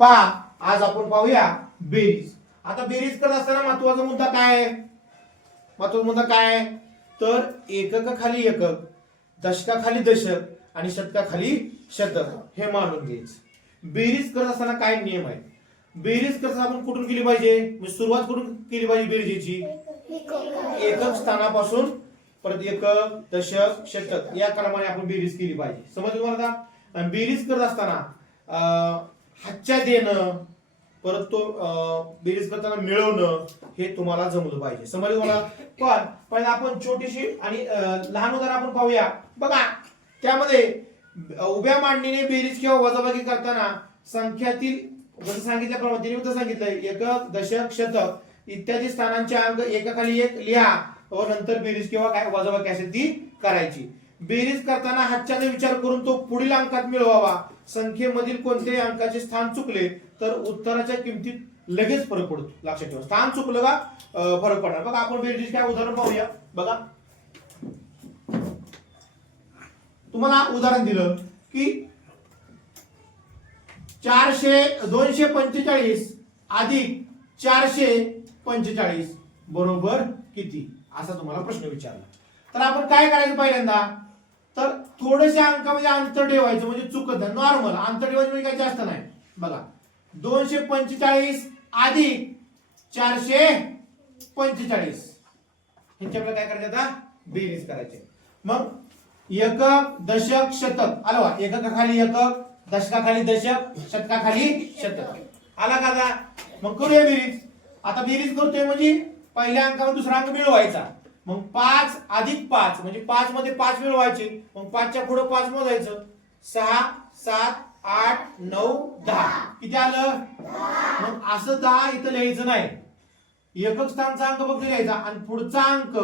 पहा आज आपण पाहूया बेरीज. आता बेरीज करत असताना महत्त्वाचा मुद्दा काय आहे? महत्त्वाचा मुद्दा काय आहे? तर एककाखाली एकक दशकाखाली दशक आणि शतकाखाली शतक हे मानून घ्यायचं. बेरीज करत असताना काय नियम आहे बेरीज करताना आपण कुठून केली पाहिजे? म्हणजे सुरुवात कुठून केली पाहिजे बेरीजेची एकक स्थानापासून परत एकक दशक शतक या क्रमाने आपण बेरीज केली पाहिजे. समजलं तुम्हाला आता? बेरीज करत असताना अं, हातच्या देणं परत तो अं, बेरीज करताना मिळवणं हे तुम्हाला जमलं पाहिजे. समजलं तुम्हाला? पण पण आपण छोटीशी आणि लहान उदाहरण आपण पाहूया. बघा त्यामध्ये उभ्या मांडणीने बेरीज किंवा वजाबाकी करताना संख्यातील जसं सांगितल्याप्रमाणे तिने उत्तर सांगितलंय एकक दशक शतक इत्यादी स्थानांचे अंक एकाखाली एक लिहा. व नंतर बेरीज किंवा काय वजाबाकी असेल ती करायची. बेरीज करताना हातच्याने विचार करून तो पुढील अंकात मिळवावा. संख्येमधील कोणत्याही अंकाचे स्थान चुकले तर उत्तराच्या किमतीत लगेच फरक पडतो. लक्षात ठेवा. स्थान चुकलं का फरक पडणार. बघा आपण बेरीज काय उदाहरण पाहूया. बघा. तुम्हाला उदाहरण दिलं की चारशे दोनशे पंचेचाळीस अधिक चारशे पंचेचाळीस बरोबर किती? असा तुम्हाला प्रश्न विचारला. तर आपण काय करायचं पहिल्यांदा? तर थोडेसे अंकामध्ये अंतर ठेवायचं म्हणजे चुकत नाही. नॉर्मल अंतर ठेवायचं म्हणजे काही जास्त नाही. बघा. दोनशे पंचेचाळीस अधिक चारशे पंचेचाळीस. ह्याच्याकडे आपल्याला काय करायचं आता? बेरीज करायचे. मग एकक दशक शतक. आलं वा एककाखाली एकक दशकाखाली दशक शतकाखाली शतक. आला का मग करूया बेरीज. आता बेरीज करतोय म्हणजे पहिल्या अंकामध्ये दुसरा अंक मिळवायचा. मग पाच अधिक पाच म्हणजे पाच मध्ये पाच मिळवायचे मग पाचच्या पुढे पाच मोजायचं. सहा सात आठ नऊ दहा. किती आलं? मग असं दहा इथं लिहायचं नाही. एकक स्थानचा अंक फक्त लिहायचा आणि पुढचा अंक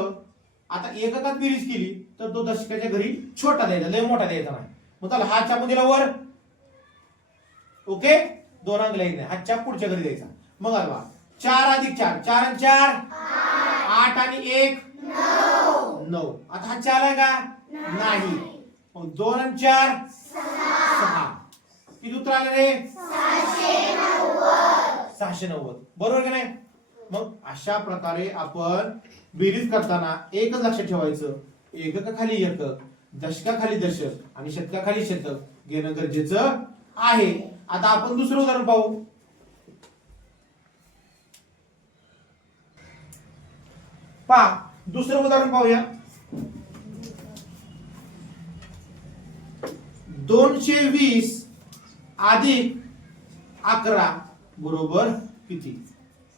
आता एककात बेरीज केली तर तो दशकाच्या घरी छोटा द्यायचा लय मोठा द्यायचा नाही. मग त्याला हातच्या मध्ये वर. ओके? दोन अंक लिहायचे नाही. हातच्या पुढच्या घरी द्यायचा. मग आला चार अधिक चार. चार आणि चार. आठ आणि एक. नऊ. आता हा चार आहे का? नाही. मग दोन आणि चार? सहा. किती उत्तर आले रे? सहाशे नव्वद. बरोबर का नाही? मग अशा प्रकारे आपण बेरीज करताना एकच लक्षात ठेवायचं. एककाखाली एकक दशकाखाली दशक आणि शतकाखाली शतक घेणं गरजेचं आहे. आता आपण दुसरं उदाहरण पाहू. पा दुसरं उदाहरण पाहूया. दोनशे वीस अधिक अकरा बरोबर किती?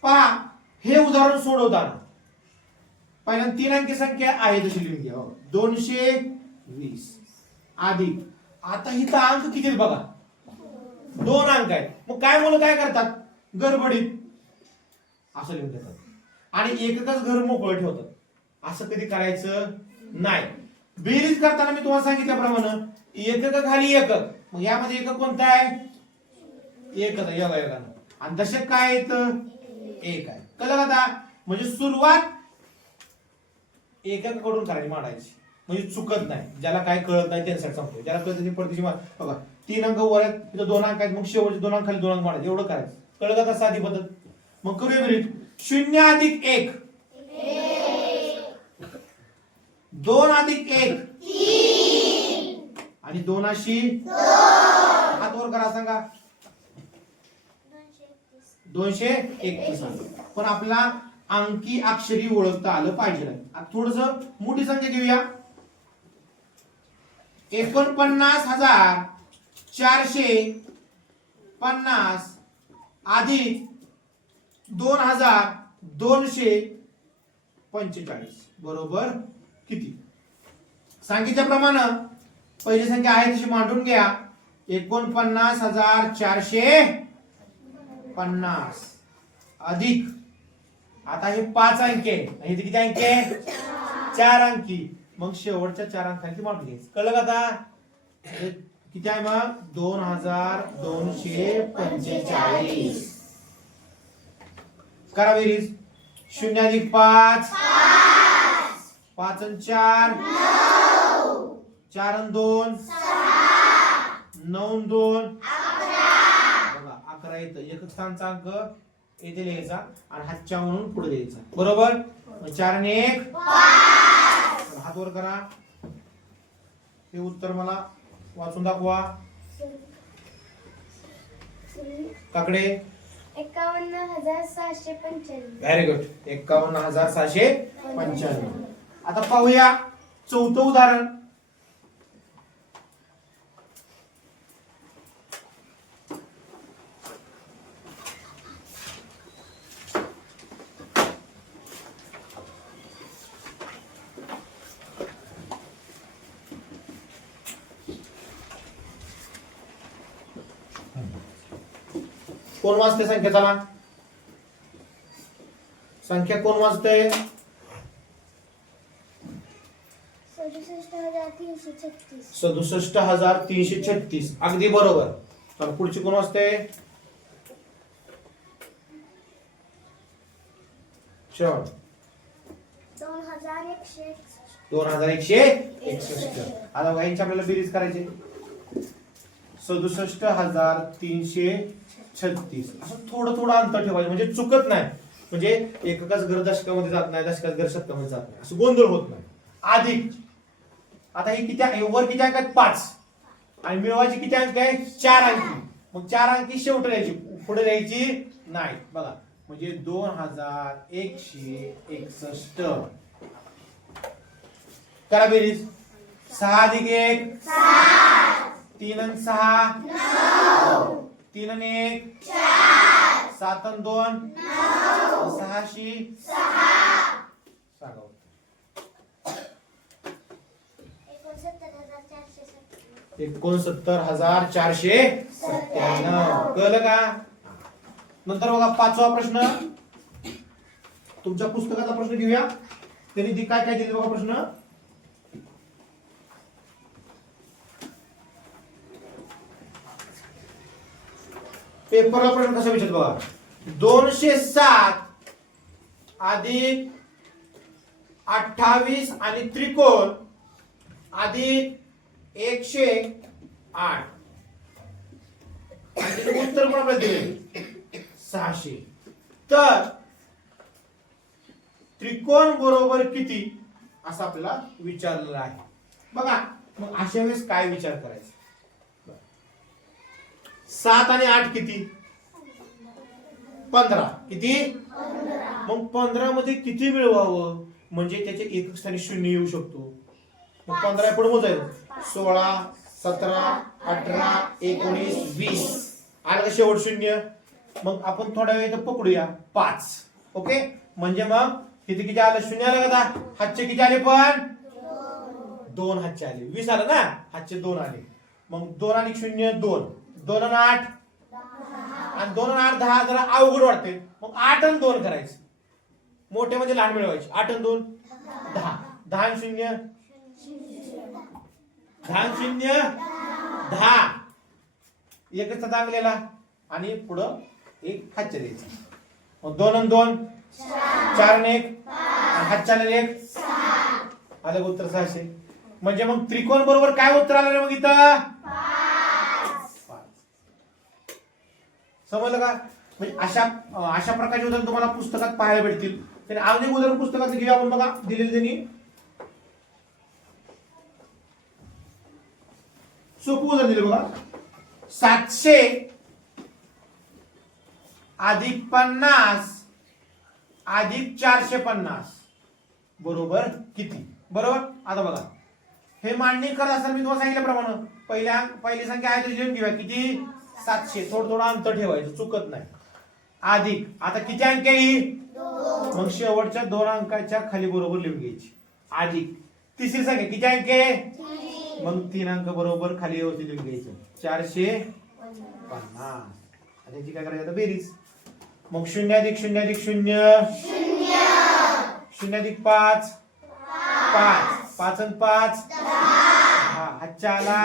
पहा हे उदाहरण सोडवताना पहिल्या तीन अंकी संख्या आहे तशी लिहून घ्या. दोनशे वीस अधिक. आता इथं अंक किती बघा? दोन अंक आहेत. मग काय मुलं काय करतात? गडबडीत. असं लिहून देतात. आणि एकच घर मोकळं ठेवतात. असं कधी करायचं नाही. बेरीज करताना मी तुम्हाला सांगितल्याप्रमाणे एकक खाली एकक. मग यामध्ये एकक कोणतं आहे? एकच योगा योगा योगानं आणि दशक काय येत एक आहे. कळलं का आता? म्हणजे सुरुवात एकाकडून करायची मांडायची. म्हणजे चुकत नाही. ज्याला काय कळत नाही त्यांच्यासाठी सांगतो ज्याला कळत नाही पडतीची बघा तीन अंक वर आहेत. तिथं दोन अंक आहेत. मग शेवटचे दोन अंक खाली दोन अंक मांडायचे. एवढं करायचं. कळलं का आता साधी पद्धत? मग करूया बेरीज. शून्य अधिक एक. दोन अधिक एक. आणि दोनाशी हात वर करा सांगा. दोनशे एकतीस पण आपला अंकी अक्षरी ओळखता आलं पाहिजे थोडस मोठी संख्या घेऊया. एकोणपन्नास हजार चारशे पन्नास अधिक दोन हजार दोनशे पंचेचाळीस. बरोबर? किती? सांगितल्याप्रमाणे पहिली संख्या आहे तशी मांडून घ्या. एकोणपन्नास हजार चारशे पन्नास. अधिक. आता हे पाच अंकी आहे आणि किती अंकी चार अंकी. मग शेवटच्या चार अंकांची मांडून घ्यायची कळलं का आता? किती आहे मग? दोन हजार दोनशे पंचेचाळीस. करा बेरीज. शून्य अधिक पाच. पाच आणि चार. चार आणि दोन. नऊ दोन. बघा अकरा इथं एकक स्थानचा अंक इथे लिहायचा आणि हातच्या म्हणून पुढे द्यायचा बरोबर? चार आणि एक. हात वर करा. हे उत्तर मला वाचून दाखवा. काकडे. एकावन्न हजार सहाशे पंच्याण्णव. व्हेरी गुड एकावन्न हजार सहाशे पंच्याण्णव. आता पाहूया चौथं उदाहरण. कोण वाचते संख्या चला संख्या कोण वाचते सदुसष्ट हजार तीनशे छत्तीस. अगदी बरोबर. तर पुढची कोण शेवट दोन हजार एकशे एकसष्ट. आता यांची आपल्याला बेरीज करायची. सदुसष्ट हजार तीनशे छत्तीस. असं थोडं थोडं अंतर ठेवायचं म्हणजे चुकत नाही. म्हणजे एककाच घर दशकामध्ये जात नाही दशकाच घर शतकामध्ये जात नाही. असं गोंधळ होत नाही. अधिक आता हे किती वर किती अंक आहेत? पाच. आणि मिळवायचे किती अंक आहे? चार अंकी. मग चार अंकी शेवट द्यायची. पुढे द्यायची नाही. बघा. म्हणजे दोन हजार एकशे एकसष्ट. करा बेरीज. सहा अधिक एक. तीन आणि सहा. तीन आणि एक. सात आणि दोन. सहाशे सांगा एकोणसत्तर हजार चारशे सत्तर एकोणसत्तर हजार चारशे सत्त्याण्णव. कळलं का? नंतर बघा पाचवा प्रश्न. तुमच्या पुस्तकाचा प्रश्न घेऊया. त्यांनी ती काय काय दिले बघा प्रश्न. पेपरला प्रश्न कसा विचारत बघा. दोनशे सात अधिक अठ्ठावीस आणि त्रिकोण अधिक एकशे आठ. आणि उत्तर पण आपल्याला दिले. सहाशे. तर त्रिकोण बरोबर किती? असं आपल्याला विचारलेलं आहे. बघा मग अशा वेळेस काय विचार करायचा? सात आणि आठ किती? पंधरा. किती? मग पंधरा मध्ये किती मिळवावं? म्हणजे त्याच्या एकक स्थानी शून्य येऊ शकतो. मग पंधरा पुढे मोजायचं. सोळा सतरा अठरा एकोणीस वीस. आलं का शेवट शून्य? मग आपण थोड्या वेळ पकडूया. पाच. ओके? म्हणजे मग किती किती आलं? शून्य आलं का हातचे किती आले पण? दोन हातचे आले. वीस आलं ना? हातचे दोन आले. मग दोन आणि शून्य दोन. दोन आणि आठ? आणि दोन आणि आठ दहा जरा अवघड वाटते. मग आठ आणि दोन करायचे. मोठे म्हणजे लहान मिळवायचे. आठ आणि दोन? दहा. दहा आणि शून्य? दहा शून्य दहा. एकच दांगलेला आणि पुढं एक हातच्या द्यायचा. मग दोन आणि दोन. चार आणि एक. हातच्या एक. आलं उत्तर सहाशे? म्हणजे मग त्रिकोण बरोबर काय उत्तर आलं रे मग इथं? समजलं का? म्हणजे अशा अशा प्रकारचे उदाहरण तुम्हाला पुस्तकात पाहायला भेटतील. तर अजून एक उदाहरण पुस्तकात घेऊया आपण बघा. दिलेलं त्यांनी. सोपं उदाहरण दिलं बघा. सातशे अधिक पन्नास अधिक चारशे पन्नास. बरोबर किती? बरोबर? आता बघा. हे मांडणी करत असताना मी तुम्हाला सांगितल्याप्रमाणे पहिल्या पहिली संख्या आहे तरी लिहून घेऊया किती? सातशे. थोडं थोडं अंतर ठेवायचं. चुकत नाही. अधिक. आता किती अंक येईल मग शेवटच्या दोन अंकाच्या खाली बरोबर लिहून घ्यायची. अधिक. तिसरी संख्या किती अंक आहे? मग तीन अंक बरोबर खाली व्यवस्थित लिहून घ्यायचं. चारशे पन्नास. त्याची काय करायचं बेरीज. मग शून्य अधिक शून्य. अधिक शून्य शून्य अधिक पाच. पाच. पाच आणि पाच. हा हातच्या आला.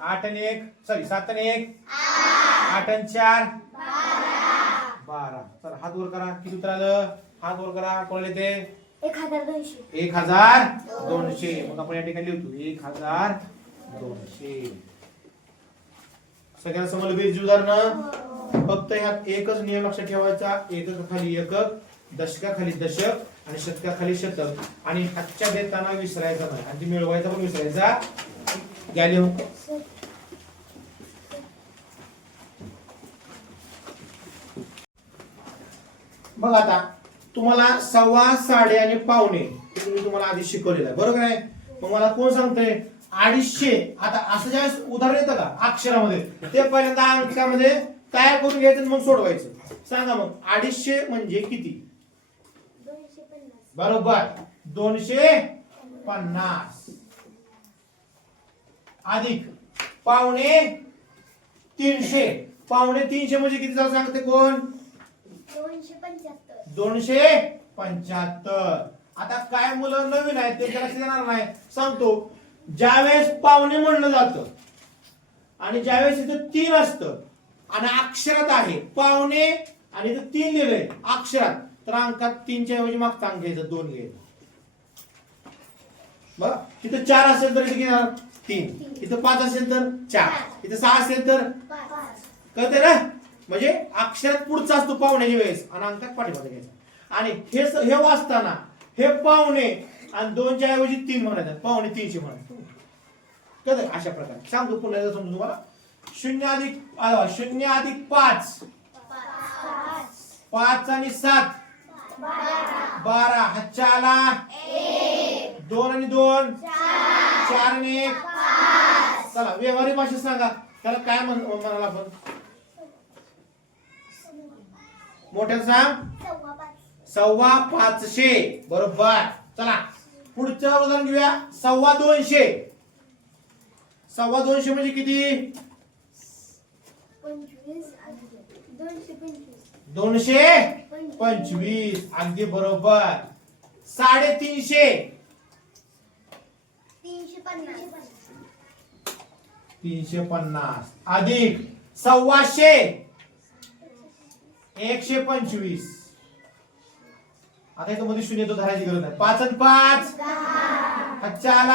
आठ आणि एक. सॉरी सात आणि एक. आठ आणि चार. बारा. चला हात वर करा. किती उत्तर आलं? हात वर करा. कोणाला येते एक हजार दोनशे. एक हजार दोनशे. मग आपण या ठिकाणी लिहितो. एक हजार दोनशे. सगळ्यांना समोर बेरीज उदाहरण फक्त ह्यात एकच नियम लक्षात ठेवायचा. एककाखाली एकक दशकाखाली दशक आणि शतकाखाली शतक. आणि हातच्या देताना विसरायचा नाही. आणि ती मिळवायचा पण विसरायचा गॅली बघ आता. तुम्हाला सव्वा साडे आणि पावणे मी तुम्ही तुम्हाला आधी शिकवलेलं आहे. बरोबर आहे? मग मला कोण सांगतोय? अडीचशे. आता असं ज्यावेळेस उदाहरण येतं का? अक्षरामध्ये. ते पहिल्यांदा अंकामध्ये तयार करून घ्यायचं मग सोडवायचं. सांगा मग अडीचशे म्हणजे किती? बरोबर. दोनशे पन्नास. अधिक. पावणे तीनशे. पावणे तीनशे म्हणजे किती? सांगते कोण? दोनशे पंच्याहत्तर. दोनशे पंच्याहत्तर. आता काय मुलं नवीन आहेत ते लक्ष देणार नाही. सांगतो ज्यावेळेस पावणे म्हणलं जातं आणि ज्यावेळेस इथं तीन असतं आणि अक्षरात आहे पावणे आणि इथं तीन लिहिलंय अक्षरात. तर अंकात तीनच्या ऐवजी मागचा अंक घ्यायचा दोन घ्यायचा बघ तिथं चार असेल तर इथे घेणार? तीन. इथं पाच असेल तर चार. इथं सहा असेल तर? कळते ना? म्हणजे अक्षरात पुढचा असतो पाहुण्याच्या वेळेस आणि अंकात पाठीमागे घ्यायचा. आणि हे हे वाचताना हे पाहुणे आणि दोनच्या ऐवजी तीन म्हणायचं पाहुणे तीनशे म्हणायचं. कळतं अशा प्रकारे. सांगतो पुन्हा एकदा समजून तुम्हाला. शून्य अधिक शून्य अधिक पाच. पाच आणि सात. बारा. हातच्या आला दोन आणि दोन. चार आणि एक. चला व्यवहारी भाषेत सांगा. त्याला काय म्हणाला आपण? मोठ्या सांग. सव्वा पाच सव्वा पाचशे. बरोबर. चला. पुढचं उदाहरण घेऊया. सव्वा दोनशे. सव्वा दोनशे म्हणजे किती? दोनशे पंचवीस. अगदी बरोबर. साडेतीनशे. तीनशे पन्नास. अधिक सव्वाशे. एकशे पंचवीस. आता इथं मध्ये शून्य तो धरायची गरज नाही. पाच आणि पाच. हातच्या आला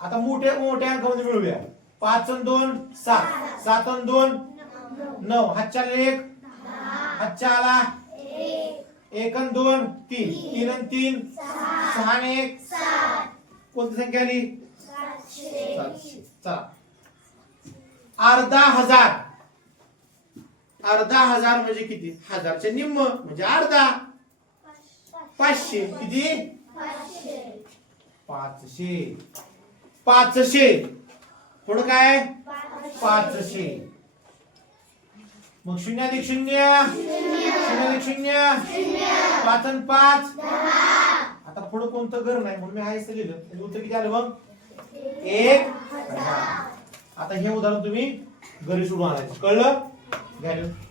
आता मोठ्या मोठ्या अंकामध्ये मिळूया. पाच आणि दोन सात. सात आणि दोन नऊ. हातच्या एक. हातच्या आला एक आणि दोन तीन. तीन आणि तीन सहा आणि एक. कोणती संख्या आली? सातशे. चला. अर्धा हजार. अर्धा हजार म्हणजे किती? हजारचे निम्म म्हणजे अर्धा. पाचशे. किती? पाचशे. पाचशे. पुढं काय? पाचशे. मग शून्य अधिक शून्य. शून्य अधिक शून्य. पाच आणि पाच. आता पुढं कोणतं घर नाही म्हणून मी हायच लिहिलं. उत्तर किती आलं मग एक. आता हे उदाहरण तुम्ही घरी सोडून आणायचं. कळलं? घ्या लिहून.